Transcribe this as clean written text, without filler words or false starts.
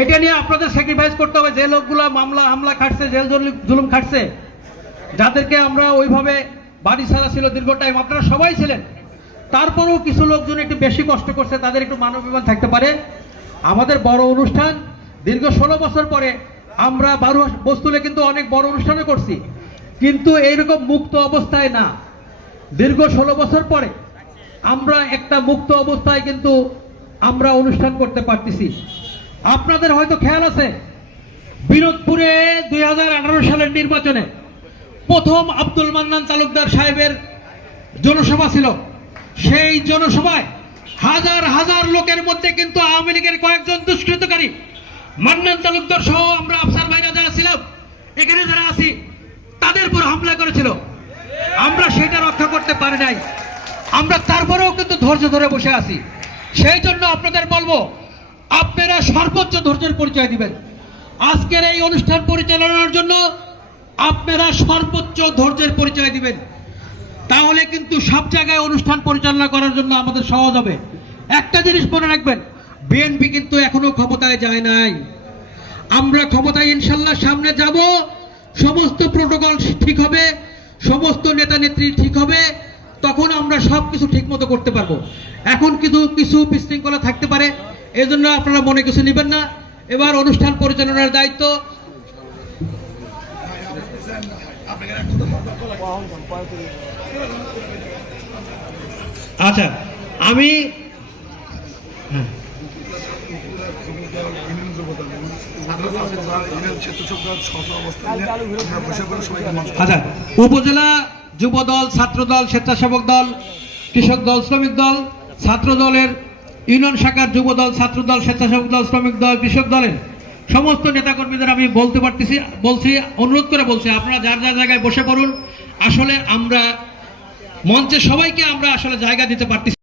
এটা নিয়ে আপনাদের স্যাক্রিফাইস করতে হবে। যে লোকগুলো মামলা হামলা খাটছে, জেল জুলুম খাটছে, যাদেরকে আমরা ওইভাবে বাড়ি ছাড়া ছিল দীর্ঘ টাইম, আপনারা সবাই ছিলেন, তারপরেও কিছু লোকজন একটু বেশি কষ্ট করছে, তাদের একটু মানবাভিমান থাকতে পারে। আমাদের বড় অনুষ্ঠান দীর্ঘ 16 বছর পরে আমরা বস্তুলে কিন্তু অনেক বড় অনুষ্ঠানও করছি, কিন্তু এইরকম মুক্ত অবস্থায় না। দীর্ঘ 16 বছর পরে আমরা একটা মুক্ত অবস্থায় কিন্তু আমরা অনুষ্ঠান করতে পারতেছি। আপনাদের হয়তো খেয়াল আছে, বিনোদপুরে 2018 সালের নির্বাচনে প্রথম আব্দুল মান্নান তালুকদার সাহেবের জনসভা ছিল। সেই জনসভায় হাজার হাজার লোকের মধ্যে কিন্তু আওয়ামী লীগের কয়েকজন দুষ্কৃতকারী, মান্নান তালুকদার সহ আমরা আফসার ভাইরা যারা ছিলাম, এখানে যারা আছি, তাদের উপর হামলা করেছিল। আমরা সেটা রক্ষা করতে পারি নাই, আমরা তারপরেও কিন্তু ধৈর্য ধরে বসে আছি। সেই জন্য আপনাদের বলবো, আপনারা সর্বোচ্চ ধৈর্যের পরিচয় দিবেন। আজকের এই অনুষ্ঠান পরিচালনার জন্য আপনারা সর্বোচ্চ ধৈর্যের পরিচয় দিবেন, তাহলে কিন্তু সব জায়গায় অনুষ্ঠান পরিচালনা করার জন্য আমাদের সহজ হবে। একটা জিনিস মনে রাখবেন, বিএনপি কিন্তু এখনো ক্ষমতায় যায় নাই। আমরা ক্ষমতায় ইনশাল্লাহ সামনে যাব, সমস্ত প্রোটোকল ঠিক হবে, সমস্ত নেতা নেত্রী ঠিক হবে, তখন আমরা সবকিছু ঠিক মতো করতে পারবো। এখন কিন্তু কিছু বিশৃঙ্খলা থাকতে পারে, এজন্য আপনারা মনে কিছু নেবেন না। এবার অনুষ্ঠান পরিচালনার দায়িত্ব আচ্ছা, আমি আচ্ছা, উপজেলা যুব দল, ছাত্র দল, স্বেচ্ছাসেবক দল, কৃষক দল, শ্রমিক দল, ছাত্র দলের ইউনিয়ন শাখার যুব দল, ছাত্র দল, স্বেচ্ছাসেবক দল, শ্রমিক দল, কৃষক দলের সমস্ত নেতাকর্মীদের আমি বলছি, অনুরোধ করে বলছি, আপনারা যার যার জায়গায় বসে পড়ুন। আসলে আমরা মঞ্চে সবাইকে আমরা আসলে জায়গা দিতে পারতেছি।